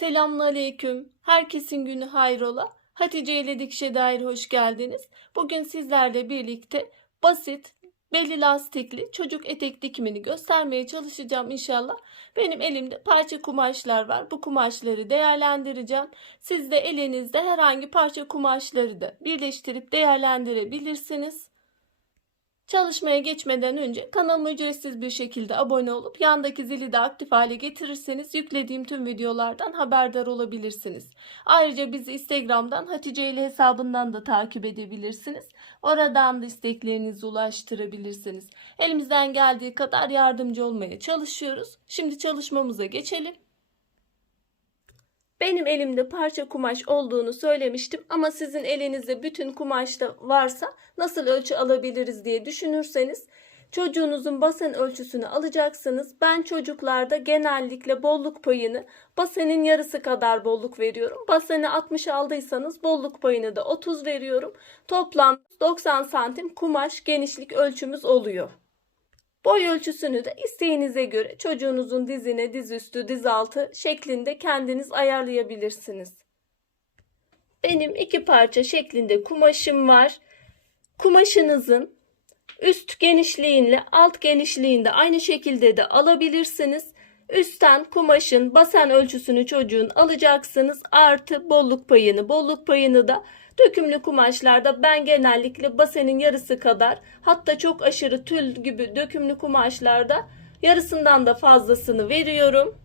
Selamünaleyküm. Herkesin günü hayrola. Hatice ile Dikişe dair hoş geldiniz. Bugün sizlerle birlikte basit, belli lastikli çocuk etek dikimini göstermeye çalışacağım inşallah. Benim elimde parça kumaşlar var. Bu kumaşları değerlendireceğim. Siz de elinizde herhangi parça kumaşları da birleştirip değerlendirebilirsiniz. Çalışmaya geçmeden önce kanalıma ücretsiz bir şekilde abone olup yandaki zili de aktif hale getirirseniz yüklediğim tüm videolardan haberdar olabilirsiniz. Ayrıca bizi Instagram'dan Hatice ile hesabından da takip edebilirsiniz. Oradan da isteklerinizi ulaştırabilirsiniz. Elimizden geldiği kadar yardımcı olmaya çalışıyoruz. Şimdi çalışmamıza geçelim. Benim elimde parça kumaş olduğunu söylemiştim ama sizin elinizde bütün kumaş da varsa nasıl ölçü alabiliriz diye düşünürseniz çocuğunuzun basen ölçüsünü alacaksınız. Ben çocuklarda genellikle bolluk payını basenin yarısı kadar bolluk veriyorum. Baseni 60 aldıysanız bolluk payını da 30 veriyorum. Toplam 90 santim kumaş genişlik ölçümüz oluyor. Boy ölçüsünü de isteğinize göre çocuğunuzun dizine, dizüstü, dizaltı şeklinde kendiniz ayarlayabilirsiniz. Benim 2 parça şeklinde kumaşım var. Kumaşınızın üst genişliğinle alt genişliğinde aynı şekilde de alabilirsiniz. Üstten kumaşın basen ölçüsünü çocuğun alacaksınız. Artı bolluk payını. Bolluk payını da dökümlü kumaşlarda ben genellikle basenin yarısı kadar, hatta çok aşırı tül gibi dökümlü kumaşlarda yarısından da fazlasını veriyorum.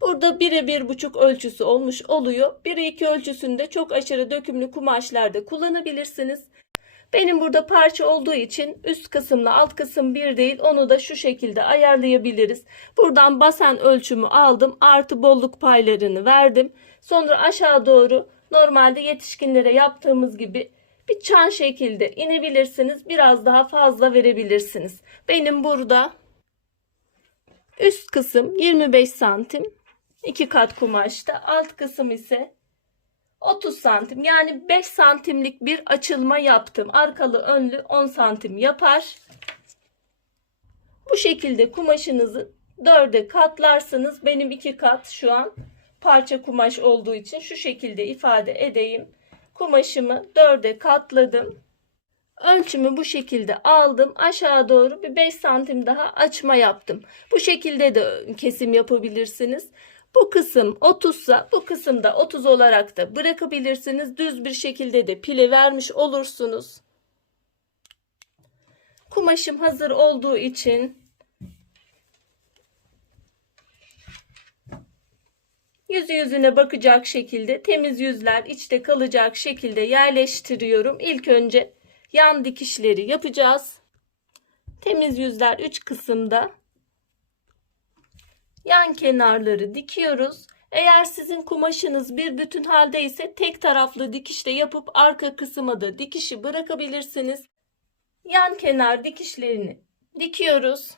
Burada 1'e 1,5 ölçüsü olmuş oluyor. 1'e 2 ölçüsünü de çok aşırı dökümlü kumaşlarda kullanabilirsiniz. Benim burada parça olduğu için üst kısımla alt kısım bir değil, onu da şu şekilde ayarlayabiliriz. Buradan basen ölçümü aldım, artı bolluk paylarını verdim. Sonra aşağı doğru normalde yetişkinlere yaptığımız gibi bir çan şekilde inebilirsiniz. Biraz daha fazla verebilirsiniz. Benim burada üst kısım 25 santim 2 kat kumaşta, alt kısım ise 30 santim, yani 5 santimlik bir açılma yaptım. Arkalı önlü 10 santim yapar. Bu şekilde kumaşınızı 4'e katlarsınız. Benim 2 kat şu an parça kumaş olduğu için şu şekilde ifade edeyim. Kumaşımı 4'e katladım. Ölçümü bu şekilde aldım. Aşağı doğru bir 5 santim daha açma yaptım. Bu şekilde de kesim yapabilirsiniz. Bu kısım 30 ise bu kısımda 30 olarak da bırakabilirsiniz. Düz bir şekilde de pile vermiş olursunuz. Kumaşım hazır olduğu için yüzü yüzüne bakacak şekilde, temiz yüzler içte kalacak şekilde yerleştiriyorum. İlk önce yan dikişleri yapacağız. Temiz yüzler 3 kısımda. Yan kenarları dikiyoruz. Eğer sizin kumaşınız bir bütün halde ise tek taraflı dikişle yapıp arka kısma da dikişi bırakabilirsiniz. Yan kenar dikişlerini dikiyoruz.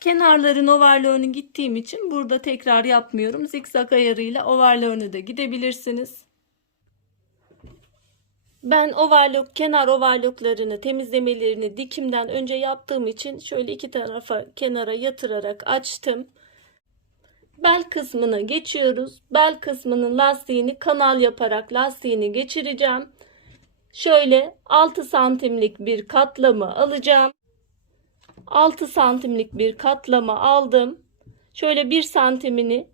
Kenarların overlock'unu gittiğim için burada tekrar yapmıyorum. Zikzak ayarıyla overlock'unu da gidebilirsiniz. Ben overlock, kenar overlocklarını temizlemelerini dikimden önce yaptığım için şöyle iki tarafa kenara yatırarak açtım. Bel kısmına geçiyoruz. Bel kısmının lastiğini kanal yaparak lastiğini geçireceğim. Şöyle 6 santimlik bir katlama alacağım. 6 santimlik bir katlama aldım. Şöyle 1 santimini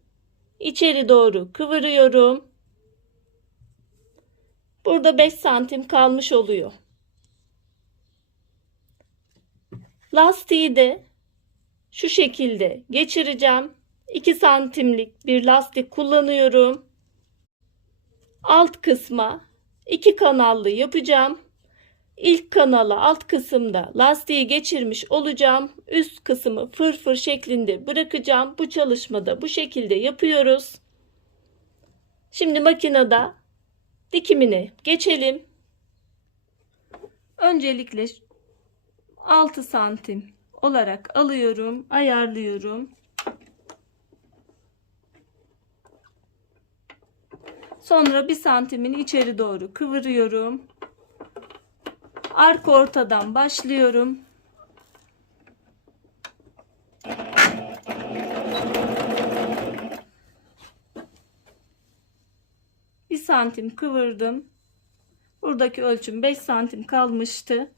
içeri doğru kıvırıyorum. Burada 5 santim kalmış oluyor. Lastiği de şu şekilde geçireceğim. 2 santimlik bir lastik kullanıyorum. Alt kısma 2 kanallı yapacağım. İlk kanala alt kısımda lastiği geçirmiş olacağım. Üst kısmı fırfır şeklinde bırakacağım. Bu çalışmada bu şekilde yapıyoruz. Şimdi makinede dikimine geçelim. Öncelikle 6 santim olarak alıyorum, ayarlıyorum. Sonra 1 santimini içeri doğru kıvırıyorum. Arka ortadan başlıyorum. Bir santim kıvırdım. Buradaki ölçüm 5 santim kalmıştı.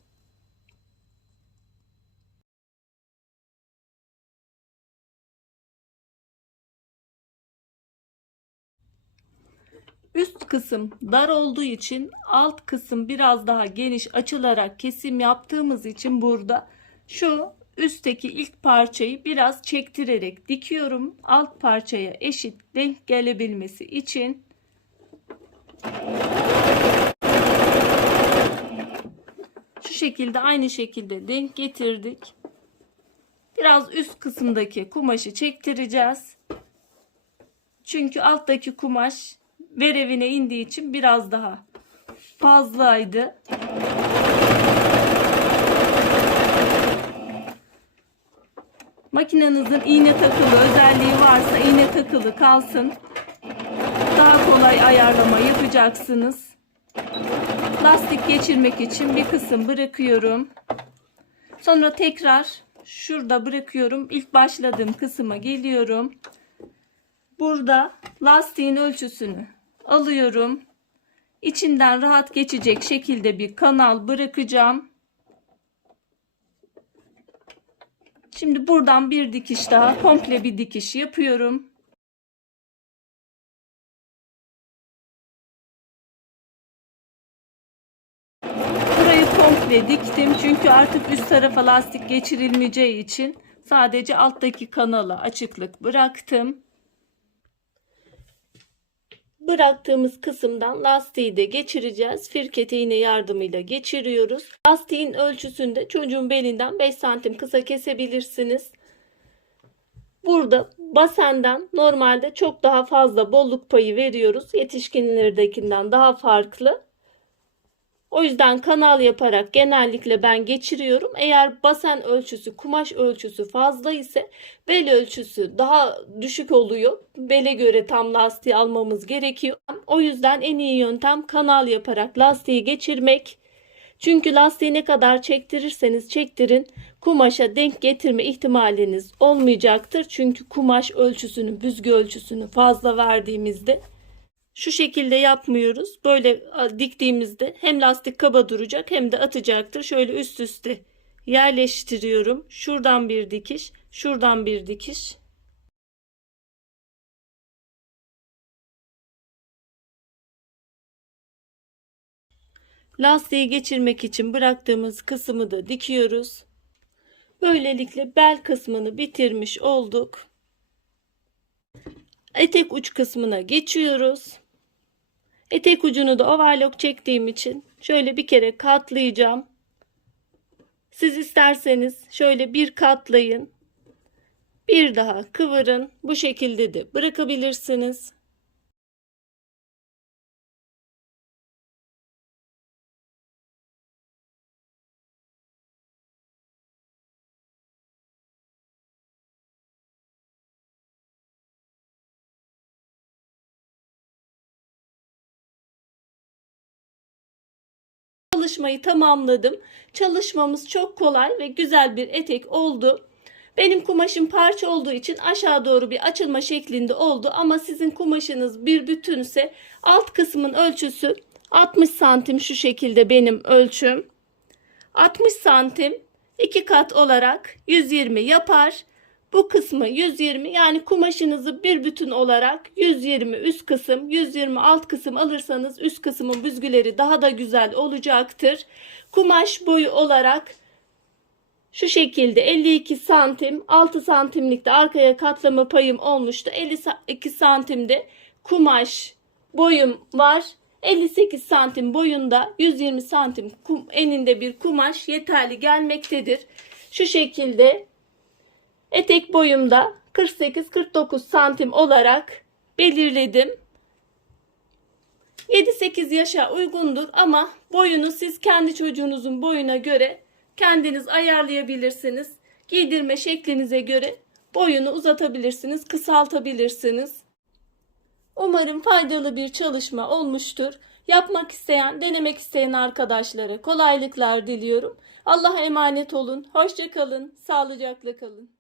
Üst kısım dar olduğu için alt kısım biraz daha geniş açılarak kesim yaptığımız için burada şu üstteki ilk parçayı biraz çektirerek dikiyorum. Alt parçaya eşit denk gelebilmesi için. Şu şekilde aynı şekilde denk getirdik. Biraz üst kısımdaki kumaşı çektireceğiz. Çünkü alttaki kumaş verevine indiği için biraz daha fazlaydı. Makinenizin iğne takılı özelliği varsa iğne takılı kalsın. Daha kolay ayarlama yapacaksınız. Lastik geçirmek için bir kısım bırakıyorum. Sonra tekrar şurada bırakıyorum. İlk başladığım kısma geliyorum. Burada lastiğin ölçüsünü alıyorum. İçinden rahat geçecek şekilde bir kanal bırakacağım. Şimdi buradan bir dikiş daha, komple bir dikiş yapıyorum. Burayı komple diktim çünkü artık üst tarafa lastik geçirilmeyeceği için sadece alttaki kanala açıklık bıraktım. Bıraktığımız kısımdan lastiği de geçireceğiz. Firket iğne yardımıyla geçiriyoruz. Lastiğin ölçüsünde çocuğun belinden 5 santim kısa kesebilirsiniz. Burada basenden normalde çok daha fazla bolluk payı veriyoruz. Yetişkinlerdekinden daha farklı. O yüzden kanal yaparak genellikle ben geçiriyorum. Eğer basen ölçüsü, kumaş ölçüsü fazla ise bel ölçüsü daha düşük oluyor. Bele göre tam lastiği almamız gerekiyor. O yüzden en iyi yöntem kanal yaparak lastiği geçirmek. Çünkü lastiği ne kadar çektirirseniz çektirin kumaşa denk getirme ihtimaliniz olmayacaktır. Çünkü kumaş ölçüsünü, büzgü ölçüsünü fazla verdiğimizde şu şekilde yapmıyoruz. Böyle diktiğimizde hem lastik kaba duracak hem de atacaktır. Şöyle üst üste yerleştiriyorum. Şuradan bir dikiş, şuradan bir dikiş. Lastiği geçirmek için bıraktığımız kısmı da dikiyoruz. Böylelikle bel kısmını bitirmiş olduk. Etek uç kısmına geçiyoruz. Etek ucunu da overlock çektiğim için şöyle bir kere katlayacağım. Siz isterseniz şöyle bir katlayın. Bir daha kıvırın. Bu şekilde de bırakabilirsiniz. Çalışmayı tamamladım. Çalışmamız çok kolay ve güzel bir etek oldu. Benim kumaşım parça olduğu için aşağı doğru bir açılma şeklinde oldu. Ama sizin kumaşınız bir bütünse alt kısmın ölçüsü 60 santim, şu şekilde benim ölçüm. 60 santim 2 kat olarak 120 yapar. Bu kısmı 120, yani kumaşınızı bir bütün olarak 120 üst kısım 120 alt kısım alırsanız üst kısmın büzgüleri daha da güzel olacaktır. Kumaş boyu olarak şu şekilde 52 santim, 6 santimlik de arkaya katlama payım olmuştu. 52 santimde kumaş boyum var. 58 santim boyunda 120 santim eninde bir kumaş yeterli gelmektedir. Şu şekilde etek boyumda 48-49 santim olarak belirledim. 7-8 yaşa uygundur ama boyunu siz kendi çocuğunuzun boyuna göre kendiniz ayarlayabilirsiniz. Giydirme şeklinize göre boyunu uzatabilirsiniz, kısaltabilirsiniz. Umarım faydalı bir çalışma olmuştur. Yapmak isteyen, denemek isteyen arkadaşlara kolaylıklar diliyorum. Allah'a emanet olun. Hoşça kalın. Sağlıcakla kalın.